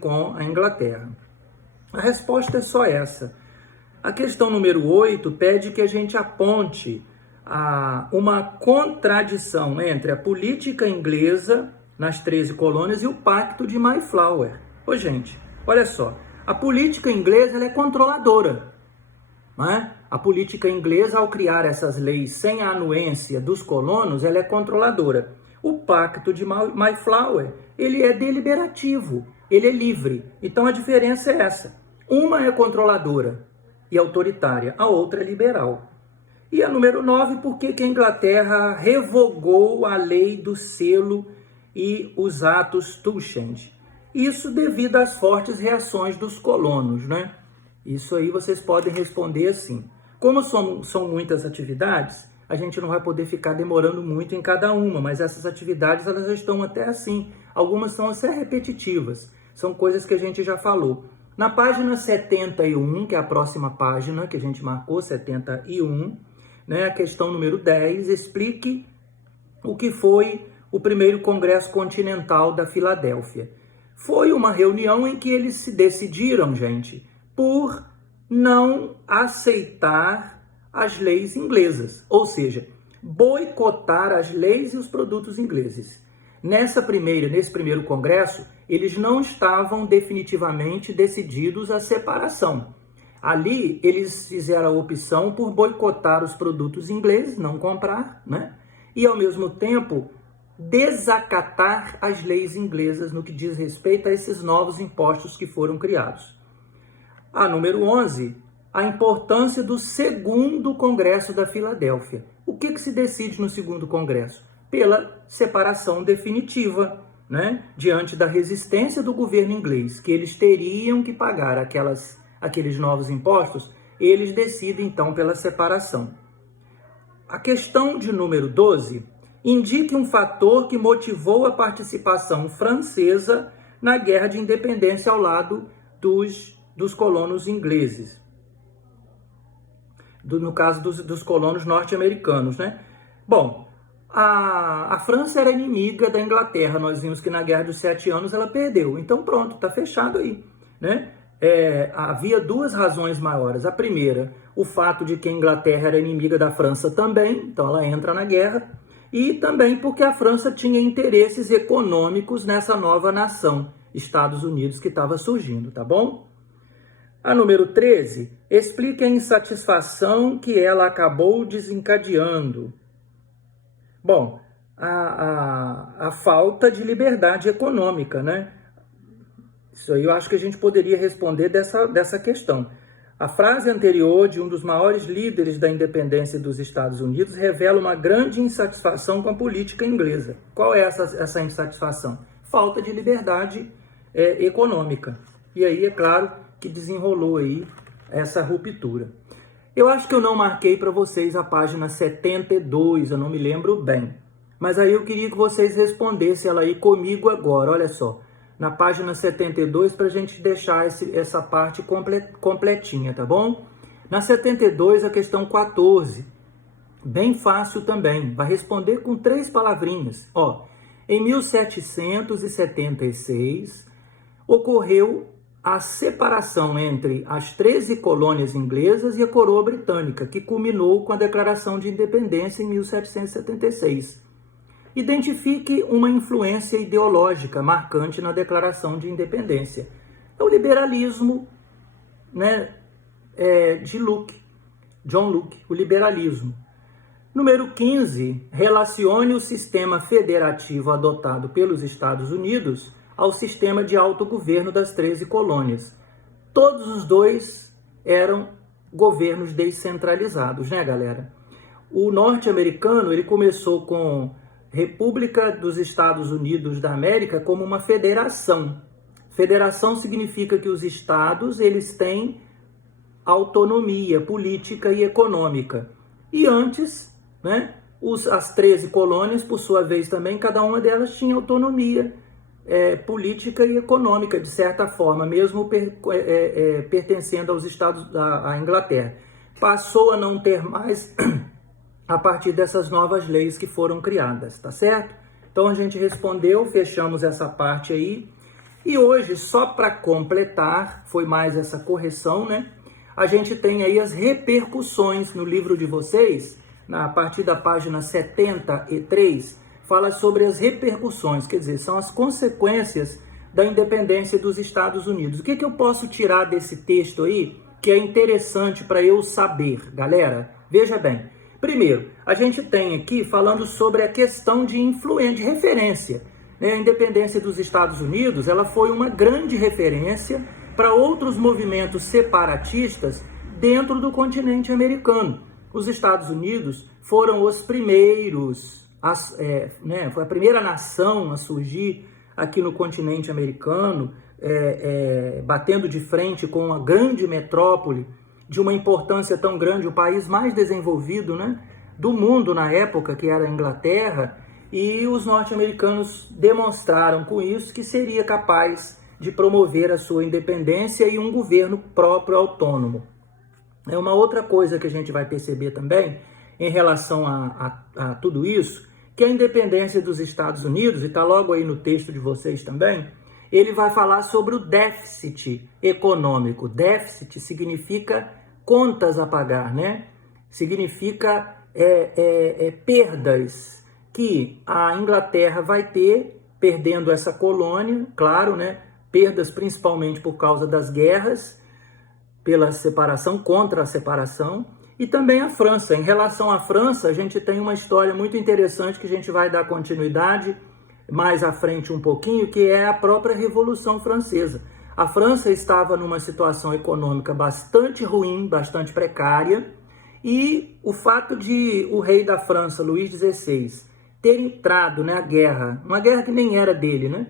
com a Inglaterra? A resposta é só essa. A questão número 8 pede que a gente aponte uma contradição entre a política inglesa nas 13 colônias e o Pacto de Mayflower. Ô, gente, olha só, a política inglesa ela é controladora, não é? A política inglesa, ao criar essas leis sem a anuência dos colonos, ela é controladora. O Pacto de Mayflower, ele é deliberativo, ele é livre. Então a diferença é essa. Uma é controladora e autoritária, a outra é liberal. E a número 9, por que a Inglaterra revogou a lei do selo e os atos Townshend? Isso devido às fortes reações dos colonos, né? Isso aí vocês podem responder assim. Como são muitas atividades, a gente não vai poder ficar demorando muito em cada uma, mas essas atividades elas já estão até assim. Algumas são até repetitivas, são coisas que a gente já falou. Na página 71, que é a próxima página que a gente marcou, 71, né, a questão número 10, explique o que foi o primeiro Congresso Continental da Filadélfia. Foi uma reunião em que eles se decidiram, gente, por não aceitar as leis inglesas, ou seja, boicotar as leis e os produtos ingleses. Nesse primeiro congresso, eles não estavam definitivamente decididos à separação. Ali, eles fizeram a opção por boicotar os produtos ingleses, não comprar, né? E, ao mesmo tempo, desacatar as leis inglesas no que diz respeito a esses novos impostos que foram criados. A número 11, a importância do segundo Congresso da Filadélfia. O que se decide no segundo Congresso? Pela separação definitiva, né? Diante da resistência do governo inglês, que eles teriam que pagar aqueles novos impostos, eles decidem então pela separação. A questão de número 12 indique um fator que motivou a participação francesa na Guerra de Independência ao lado dos colonos ingleses. No caso dos colonos norte-americanos, né? Bom, a França era inimiga da Inglaterra. Nós vimos que na Guerra dos 7 Anos ela perdeu. Então pronto, está fechado aí, né? Havia duas razões maiores. A primeira, o fato de que a Inglaterra era inimiga da França também, então ela entra na guerra. E também porque a França tinha interesses econômicos nessa nova nação, Estados Unidos, que estava surgindo, tá bom? A número 13, explique a insatisfação que ela acabou desencadeando. Bom, a falta de liberdade econômica, né? Isso aí eu acho que a gente poderia responder dessa questão. A frase anterior de um dos maiores líderes da independência dos Estados Unidos revela uma grande insatisfação com a política inglesa. Qual é essa insatisfação? Falta de liberdade econômica. E aí, é claro, que desenrolou aí essa ruptura. Eu acho que eu não marquei para vocês a página 72, eu não me lembro bem. Mas aí eu queria que vocês respondessem ela aí comigo agora, olha só. Na página 72, para a gente deixar essa parte completinha, tá bom? Na 72, a questão 14. Bem fácil também. Vai responder com 3 palavrinhas. Ó, em 1776, ocorreu a separação entre as 13 colônias inglesas e a coroa britânica, que culminou com a Declaração de Independência em 1776. Identifique uma influência ideológica marcante na Declaração de Independência. É o liberalismo, né, de John Locke, o liberalismo. Número 15, relacione o sistema federativo adotado pelos Estados Unidos ao sistema de autogoverno das 13 colônias. Todos os dois eram governos descentralizados, né, galera? O norte-americano, ele começou com República dos Estados Unidos da América como uma federação. Federação significa que os estados, eles têm autonomia política e econômica. E antes, né, as 13 colônias, por sua vez também, cada uma delas tinha autonomia política e econômica, de certa forma, mesmo pertencendo aos Estados, à Inglaterra. Passou a não ter mais a partir dessas novas leis que foram criadas, tá certo? Então a gente respondeu, fechamos essa parte aí. E hoje, só para completar, foi mais essa correção, né? A gente tem aí as repercussões no livro de vocês, a partir da página 73, fala sobre as repercussões, quer dizer, são as consequências da independência dos Estados Unidos. O que eu posso tirar desse texto aí que é interessante para eu saber, galera? Veja bem. Primeiro, a gente tem aqui falando sobre a questão de influência, de referência. A independência dos Estados Unidos, ela foi uma grande referência para outros movimentos separatistas dentro do continente americano. Os Estados Unidos foram os primeiros, foi a primeira nação a surgir aqui no continente americano, batendo de frente com uma grande metrópole de uma importância tão grande, o país mais desenvolvido, né, do mundo na época, que era a Inglaterra, e os norte-americanos demonstraram com isso que seria capaz de promover a sua independência e um governo próprio autônomo. É uma outra coisa que a gente vai perceber também em relação a tudo isso, que a independência dos Estados Unidos, e está logo aí no texto de vocês também, ele vai falar sobre o déficit econômico. Déficit significa contas a pagar, né? Significa perdas que a Inglaterra vai ter, perdendo essa colônia, claro, né? Perdas principalmente por causa das guerras, pela separação, contra a separação, e também a França. Em relação à França, a gente tem uma história muito interessante que a gente vai dar continuidade mais à frente um pouquinho, que é a própria Revolução Francesa. A França estava numa situação econômica bastante ruim, bastante precária, e o fato de o rei da França, Luís XVI, ter entrado na guerra, uma guerra que nem era dele, né?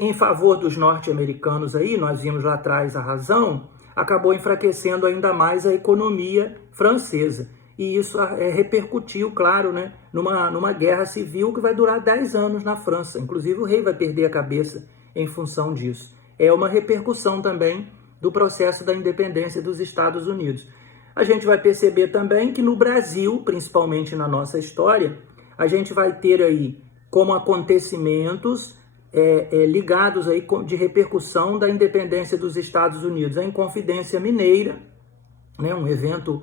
Em favor dos norte-americanos aí, nós vimos lá atrás a razão, acabou enfraquecendo ainda mais a economia francesa. E isso repercutiu, claro, né, numa guerra civil que vai durar 10 anos na França. Inclusive o rei vai perder a cabeça em função disso. É uma repercussão também do processo da independência dos Estados Unidos. A gente vai perceber também que no Brasil, principalmente na nossa história, a gente vai ter aí como acontecimentos ligados aí de repercussão da independência dos Estados Unidos. A Inconfidência Mineira, né, um evento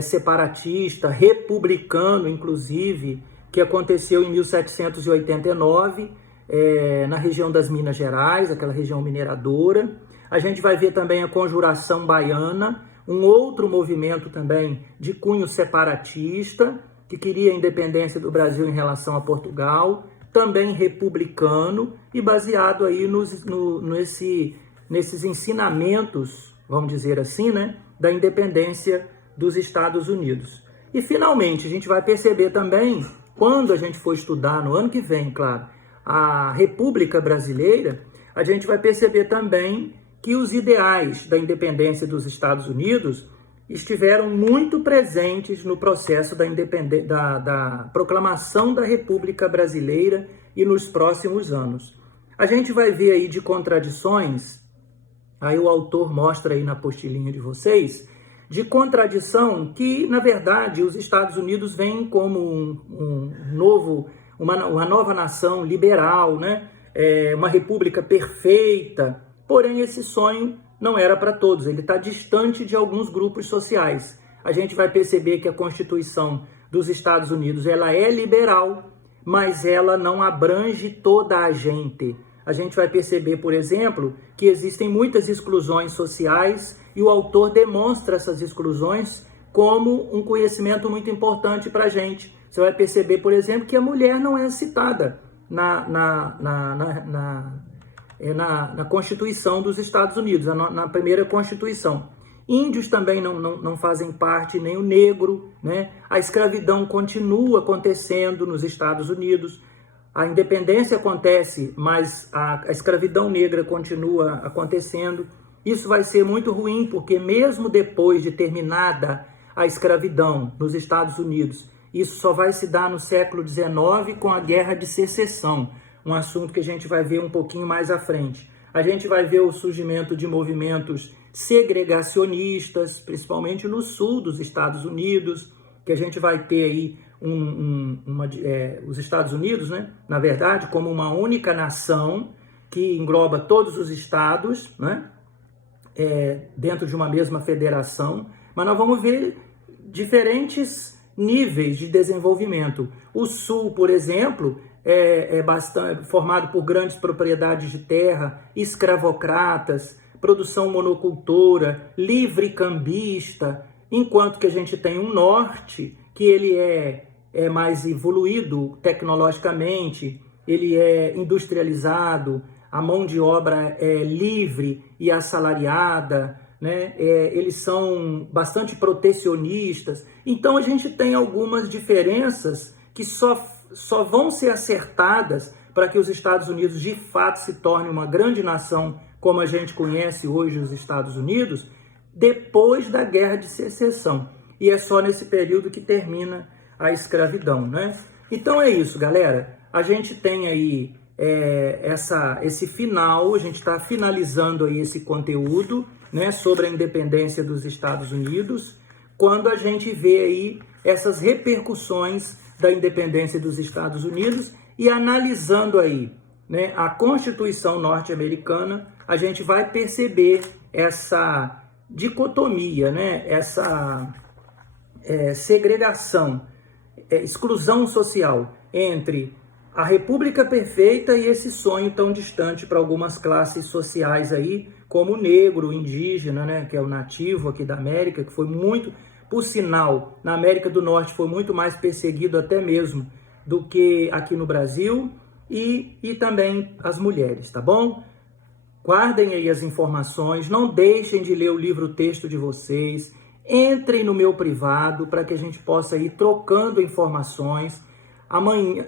separatista, republicano, inclusive, que aconteceu em 1789, na região das Minas Gerais, aquela região mineradora. A gente vai ver também a Conjuração Baiana, um outro movimento também de cunho separatista, que queria a independência do Brasil em relação a Portugal, também republicano e baseado aí nesses ensinamentos, vamos dizer assim, né, da independência dos Estados Unidos. E, finalmente, a gente vai perceber também, quando a gente for estudar, no ano que vem, claro, a República Brasileira, a gente vai perceber também que os ideais da independência dos Estados Unidos estiveram muito presentes no processo da proclamação da República Brasileira e nos próximos anos. A gente vai ver aí de contradições, aí o autor mostra aí na apostilinha de vocês, de contradição que, na verdade, os Estados Unidos veem como uma nova nação liberal, né? Uma república perfeita, porém esse sonho não era para todos, ele está distante de alguns grupos sociais. A gente vai perceber que a Constituição dos Estados Unidos ela é liberal, mas ela não abrange toda a gente. A gente vai perceber, por exemplo, que existem muitas exclusões sociais e o autor demonstra essas exclusões como um conhecimento muito importante para a gente. Você vai perceber, por exemplo, que a mulher não é citada na Constituição dos Estados Unidos, na primeira Constituição. Índios também não fazem parte, nem o negro, né? A escravidão continua acontecendo nos Estados Unidos. A independência acontece, mas a escravidão negra continua acontecendo. Isso vai ser muito ruim, porque mesmo depois de terminada a escravidão nos Estados Unidos, isso só vai se dar no século XIX com a Guerra de Secessão, um assunto que a gente vai ver um pouquinho mais à frente. A gente vai ver o surgimento de movimentos segregacionistas, principalmente no sul dos Estados Unidos, que a gente vai ter aí os Estados Unidos, né, na verdade, como uma única nação, que engloba todos os estados, né? Dentro de uma mesma federação, mas nós vamos ver diferentes níveis de desenvolvimento. O Sul, por exemplo, é bastante formado por grandes propriedades de terra, escravocratas, produção monocultora, livre-cambista, enquanto que a gente tem um Norte, que ele é mais evoluído tecnologicamente, ele é industrializado, a mão de obra é livre e assalariada, né? Eles são bastante protecionistas. Então a gente tem algumas diferenças que só vão ser acertadas para que os Estados Unidos de fato se tornem uma grande nação, como a gente conhece hoje os Estados Unidos, depois da Guerra de Secessão. E é só nesse período que termina a escravidão, né? Então é isso, galera. A gente tem aí esse final, a gente está finalizando aí esse conteúdo, né, sobre a independência dos Estados Unidos, quando a gente vê aí essas repercussões da independência dos Estados Unidos e analisando aí, né, a Constituição norte-americana, a gente vai perceber essa dicotomia, né, essa segregação, exclusão social entre a República Perfeita e esse sonho tão distante para algumas classes sociais aí, como o negro, o indígena, né, que é o nativo aqui da América, que foi muito, por sinal, na América do Norte foi muito mais perseguido até mesmo do que aqui no Brasil, e também as mulheres, tá bom? Guardem aí as informações, não deixem de ler o livro-texto de vocês, entrem no meu privado para que a gente possa ir trocando informações. Amanhã,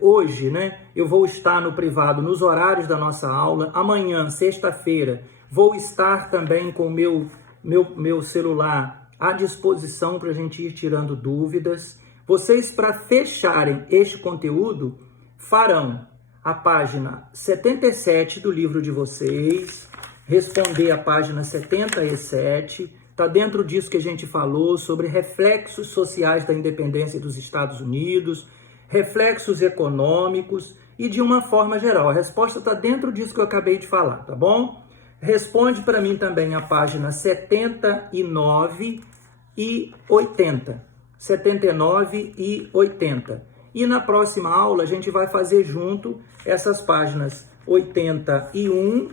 hoje, né, eu vou estar no privado nos horários da nossa aula. Amanhã, sexta-feira, vou estar também com o meu celular à disposição para a gente ir tirando dúvidas. Vocês, para fecharem este conteúdo, farão a página 77 do livro de vocês, responder a página 77. Está dentro disso que a gente falou sobre reflexos sociais da independência dos Estados Unidos, reflexos econômicos e de uma forma geral. A resposta está dentro disso que eu acabei de falar, tá bom? Responde para mim também a página 79 e 80. 79 e 80. E na próxima aula a gente vai fazer junto essas páginas 81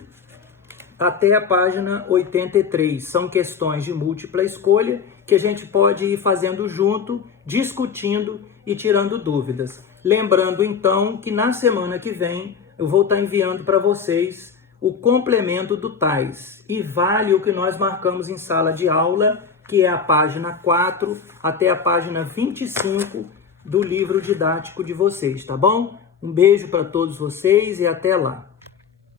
até a página 83. São questões de múltipla escolha que a gente pode ir fazendo junto, discutindo e tirando dúvidas. Lembrando, então, que na semana que vem eu vou estar enviando para vocês o complemento do TAIS. E vale o que nós marcamos em sala de aula, que é a página 4 até a página 25 do livro didático de vocês, tá bom? Um beijo para todos vocês e até lá.